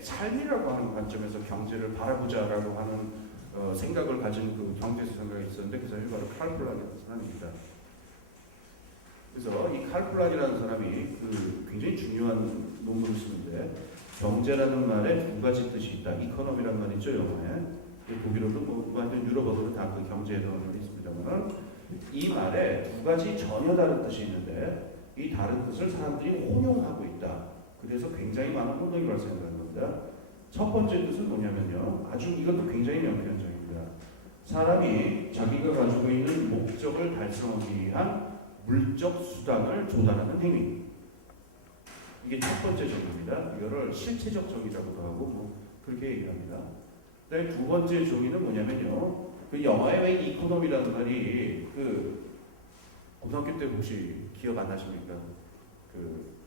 삶이라고 하는 관점에서 경제를 바라보자라고 하는 생각을 가진 그 경제에서 생각이 있었는데 그 사람이 바로 칼 플란이라는 사람입니다. 그래서 이 칼 플란이라는 사람이 굉장히 중요한 논문을 쓰는데 경제라는 말에 두 가지 뜻이 있다. 이코노미란 말 있죠, 영어에. 독일어도 뭐 완전 유럽어도 다 그 경제에 대한 말이 있습니다만 이 말에 두 가지 전혀 다른 뜻이 있는데 이 다른 뜻을 사람들이 혼용하고 있다. 그래서 굉장히 많은 혼동이 발생하는 겁니다. 첫 번째 뜻은 뭐냐면요. 아주 이것도 굉장히 명쾌한적입니다. 사람이 자기가 가지고 있는 목적을 달성하기 위한 물적 수단을 조달하는 행위. 이게 첫 번째 정의입니다. 이거를 실체적 정의라고도 하고 뭐 그렇게 얘기합니다. 그다음에 두 번째 정의는 뭐냐면요. 그 영어에 왜 이코노미라는 말이 고등학교 때 혹시 기억 안 나십니까?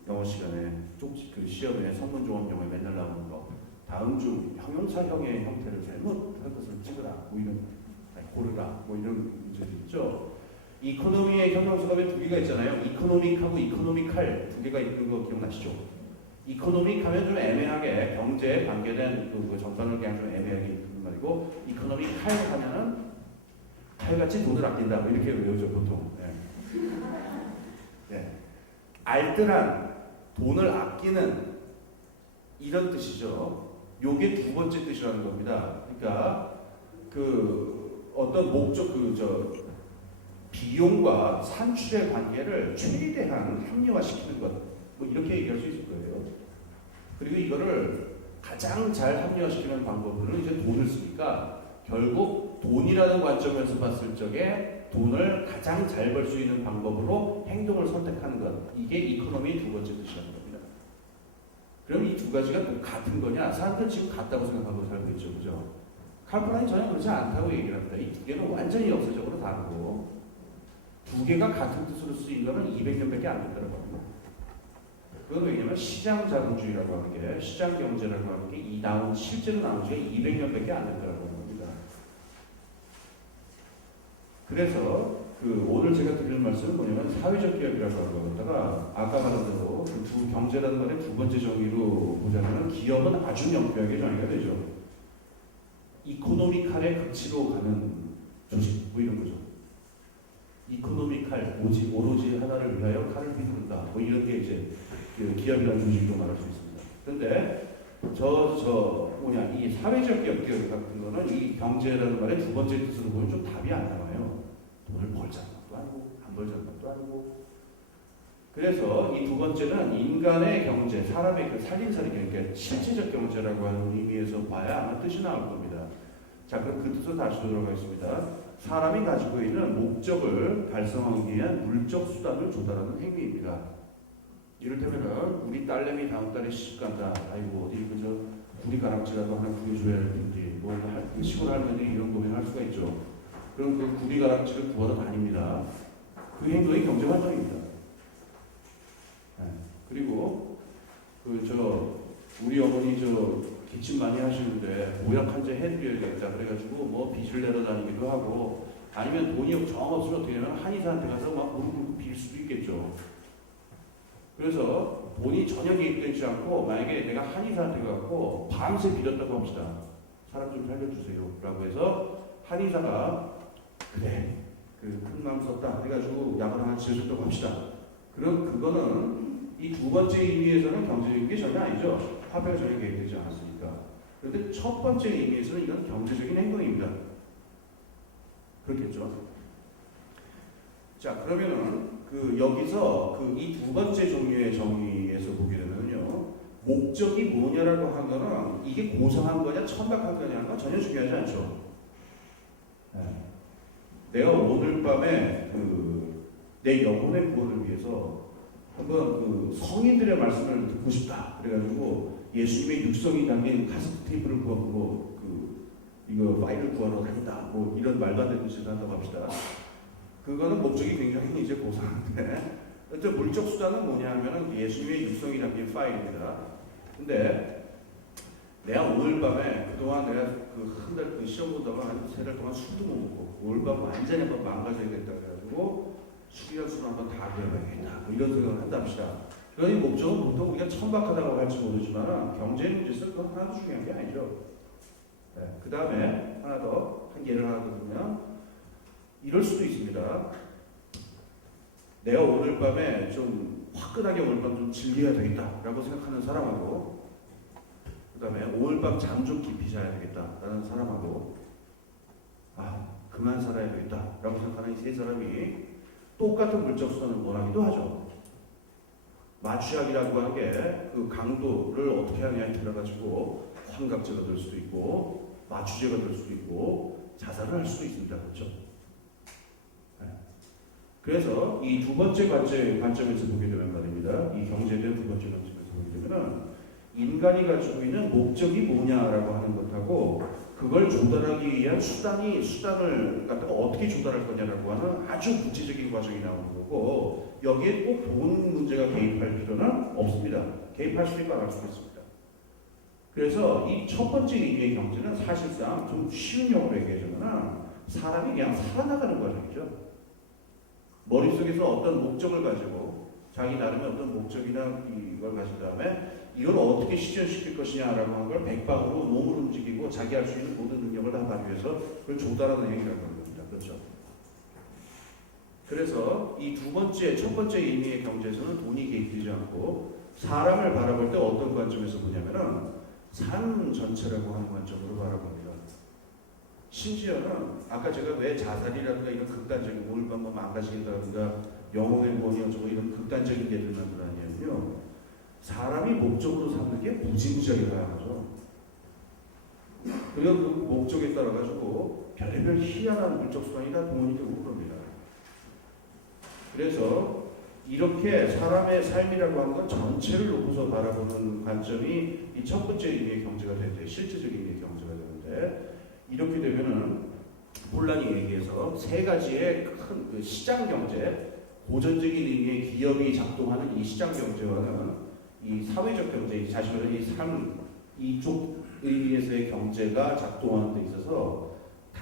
영어 시간에 그 시험에 성문 종합 영어에 맨날 나오는 거. 다음 중 형용사형의 형태를 잘못할 것을 찍으라. 뭐 이런 고르라. 뭐 이런 문제도 있죠. 이코노미의 형용사가 왜 두 개가 있잖아요. 이코노믹하고 이코노미칼 두 개가 있는 거 기억나시죠? 이코노믹 하면 좀 애매하게 경제에 관계된 그 전반을 그냥 좀 애매하게 있는 말이고 이코노미칼 하면은 칼같이 돈을 아낀다. 뭐 이렇게 외우죠 보통. 네. 네. 알뜰한 돈을 아끼는 이런 뜻이죠. 요게 두 번째 뜻이라는 겁니다. 그러니까 어떤 목적 비용과 산출의 관계를 최대한 합리화시키는 것, 뭐 이렇게 얘기할 수 있을 거예요. 그리고 이거를 가장 잘 합리화시키는 방법으로는 이제 돈을 쓰니까 결국 돈이라는 관점에서 봤을 적에 돈을 가장 잘 벌 수 있는 방법으로 행동을 선택하는 것, 이게 이코노미의 두 번째 뜻이라는 겁니다. 그럼 이 두 가지가 같은 거냐? 사람들은 지금 같다고 생각하고 살고 있죠, 그죠? 칼 플란이 전혀 그렇지 않다고 얘기를 합니다. 이 두 개는 완전히 역사적으로 다르고 두 개가 같은 뜻으로 쓰인 거는 200년밖에 안 된다고 합니다. 그건 왜냐면 시장 자본주의라고 하는 게, 시장 경제라고 하는 게 실제로 나온 지가 200년밖에 안 된다고 합니다. 그래서 오늘 제가 드리는 말씀은 뭐냐면 사회적 기업이라고 하는 거다가 아까 말한 대로 그 두 경제라는 말의 두 번째 정의로 보자면 기업은 아주 명쾌하게 정의가 되죠. 이코노미칼의 극치로 가는 조직 뭐 이런 거죠. 이코노미칼 오로지 하나를 위하여 칼을 휘두른다. 뭐 이런 게 이제 기업이라는 조직도 말할 수 있습니다. 그런데 이 사회적 기업 같은 거는 이 경제라는 말의 두 번째 뜻으로 보면 좀 답이 안 나와요. 돈을 벌자는 것도 아니고 안 벌자는 것도 아니고. 그래서 이 두 번째는 인간의 경제, 사람의 살림살이 그러니까 실체적 경제라고 하는 의미에서 봐야 아마 뜻이 나올 겁니다. 자, 그럼 그 뜻을 다시 돌아가겠습니다. 사람이 가지고 있는 목적을 달성하기 위한 물적 수단을 조달하는 행위입니다. 이를테면 우리 딸내미 다음 달에 시집간다. 아이고 어디 구리 가락지라도 하나 구해줘야 할 텐데 뭐 시골 할머니들이 이런 고민을 할 수가 있죠. 그럼 그 구리 가락지를 구하러 다닙니다. 그 행동이 경제 활동입니다. 네. 그리고 우리 어머니 기침 많이 하시는데 보약 한 잔 해드려야겠다 그래가지고 뭐 빚을 내러 다니기도 하고 아니면 돈이 정 없으면 어떻게 되냐면 한의사한테 가서 막 무릎 꿇고 빌 수도 있겠죠. 그래서 돈이 전혀 개입되지 않고 만약에 내가 한의사한테 가고 밤새 빌었다고 합시다. 사람 좀 살려주세요 라고 해서 한의사가 그래 큰 마음 썼다 해가지고 약을 하나 지어줬다고 합시다. 그럼 그거는 이 두 번째 의미에서는 경제적인 게 전혀 아니죠. 화폐가 전혀 개입되지 않았으니까. 그런데 첫 번째 의미에서는 이건 경제적인 행동입니다. 그렇겠죠. 자, 그러면은 여기서 이 두 번째 종류의 정의에서 보게 되면요, 목적이 뭐냐라고 한 거는 이게 고상한 거냐 천박한 거냐 하는 건 전혀 중요하지 않죠. 네. 내가 오늘 밤에 내 영혼의 구원을 위해서 한번 성인들의 말씀을 듣고 싶다. 그래가지고 예수님의 육성이 담긴 카세트 테이프를 구하고 이거 파일을 구하러 다닌다. 뭐 이런 말도 안 되는 짓을 한다고 합시다. 그거는 목적이 굉장히 이제 고상한데, 어떤 물적 수단은 뭐냐 하면은 예수님의 육성이 담긴 파일입니다. 근데 내가 오늘 밤에 그동안 내가 한 달 시험 보다가 한 3달 동안 술도 못 먹고 오늘 밤 완전히 한번 망가져야겠다 그래가지고 술이랑 술을 한번 다 배워야겠다. 뭐 이런 생각을 한답시다. 그러니 목적은 보통 우리가 천박하다고 할지 모르지만 경제 문제에서 그건 하나도 중요한 게 아니죠. 네. 그 다음에 하나 더 한 예를 하나 더 들면 이럴 수도 있습니다. 내가 오늘 밤에 좀 화끈하게 오늘 밤 좀 즐겨야 되겠다라고 생각하는 사람하고, 그 다음에 오늘 밤 잠 좀 깊이 자야 되겠다라는 사람하고, 그만 살아야 되겠다라고 생각하는 이 세 사람이 똑같은 물적 수단을 원하기도 하죠. 마취학이라고 하는 게 그 강도를 어떻게 하냐에 따라 가지고 환각제가 될 수도 있고 마취제가 될 수도 있고 자살을 할 수도 있습니다. 그렇죠? 네. 그래서 이 두 번째 관점에서 보게 되면 말입니다. 이 경제에 대한 두 번째 관점에서 보게 되면은 인간이 가지고 있는 목적이 뭐냐라고 하는 것하고 그걸 조달하기 위한 수단을 갖다가 어떻게 조달할 거냐라고 하는 아주 구체적인 과정이 나오는 거고, 여기에 꼭 돈 문제가 개입할 필요는 없습니다. 개입할 수도 있고 안 할 수도 있습니다. 그래서 이 첫 번째 의미의 경제는 사실상 좀 쉬운 용어로 얘기하자면 사람이 그냥 살아나가는 과정이죠. 머릿속에서 어떤 목적을 가지고 자기 나름의 어떤 목적이나 이걸 가진 다음에 이걸 어떻게 실현시킬 것이냐라고 하는 걸 백박으로 몸을 움직이고 자기 할 수 있는 모든 능력을 다 발휘해서 그걸 조달하는 행위라고 하는 겁니다. 그렇죠? 그래서 이 첫 번째 의미의 경제에서는 돈이 개입되지 않고 사람을 바라볼 때 어떤 관점에서 보냐면은 삶 전체라고 하는 관점으로 바라봅니다. 심지어는 아까 제가 왜 자살이라든가 이런 극단적인 오늘 밤 망가진다든가 영혼의 원이 어쩌고 이런 극단적인 예들만 들어가냐면요, 사람이 목적으로 삼는 게 무지무지하게 다양하죠. 그리고 그 목적에 따라 가지고 별의별 희한한 물적 수단이 다 동원이 되고 그럽니다. 그래서 이렇게 사람의 삶이라고 하는 건 전체를 놓고서 바라보는 관점이 이 첫 번째 의미의 경제가 되는데, 실제적인 의미의 경제가 되는데, 이렇게 되면은 혼란이 얘기해서 세 가지의 큰 그 시장 경제, 고전적인 의미의 기업이 작동하는 이 시장 경제와는 이 사회적 경제, 다시 말해 이 삶, 이쪽 의미에서의 경제가 작동하는 데 있어서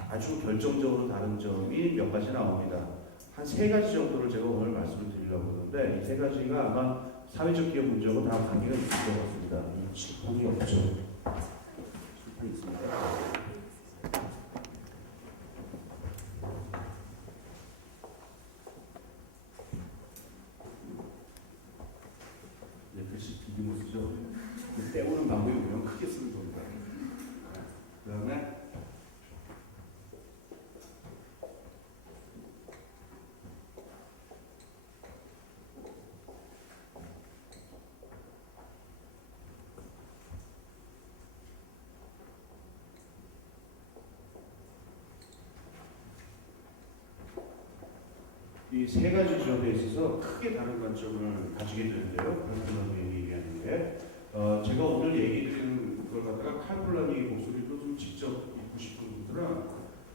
아주 결정적으로 다른 점이 몇 가지 나옵니다. 한 세 가지 정도를 제가 오늘 말씀을 드리려고 하는데, 이 세 가지가 아마 사회적 기업 문제하고 다 관계가 있을 것 같습니다. 이 칠판이 없죠. 칠판이 있습니다. 글씨 비비고 쓰죠. 때우는 방법이 보면 크게 쓰는 겁니다. 그 다음에 이 세 가지 지역에 있어서 크게 다른 관점을 가지게 되는데요. 그런 얘기하는 게 제가 오늘 얘기 드리는 걸 갖다가 칼kul라니 목소리도 좀 직접 읽고 싶은 분들은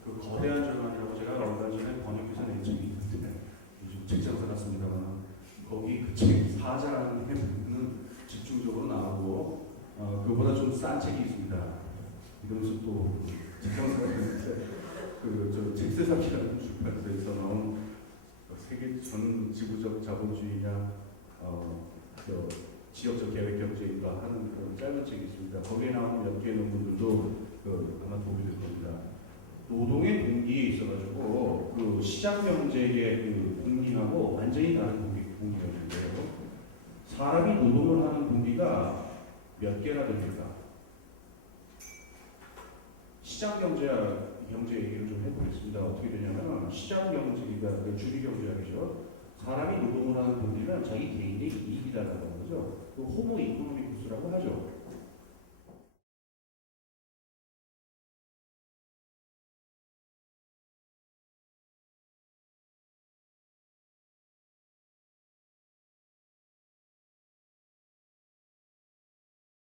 그 거대한 절망이라고 제가 얼마 전에 번역해서 낸 적이 있는데 요즘 책장 써놨습니다만 거기 그 책 사자라는 부분은 집중적으로 나오고 그보다 좀 싼 책이 있습니다. 이러면서 또 책장 써놨는데 그 책세상이라는 출판사에서 나온 세계 전 지구적 자본주의냐 지역적 계획 경제인가 하는 그런 짧은 책이 있습니다. 거기에 나온 몇 개의 논문들도 아마 도움이 될 겁니다. 노동의 동기에 있어가지고 그 시장 경제의 그 동기하고 완전히 다른 동기가 있는데요. 사람이 노동을 하는 동기가 몇 개나 됩니까? 시장 경제 얘기를 좀 해보겠습니다. 어떻게 되냐면 시장 경제가 주류 경제학이죠. 사람이 노동을 하는 동기는 자기 개인의 이익이라는 거죠. 그 호모 이코노미쿠스라고 하죠.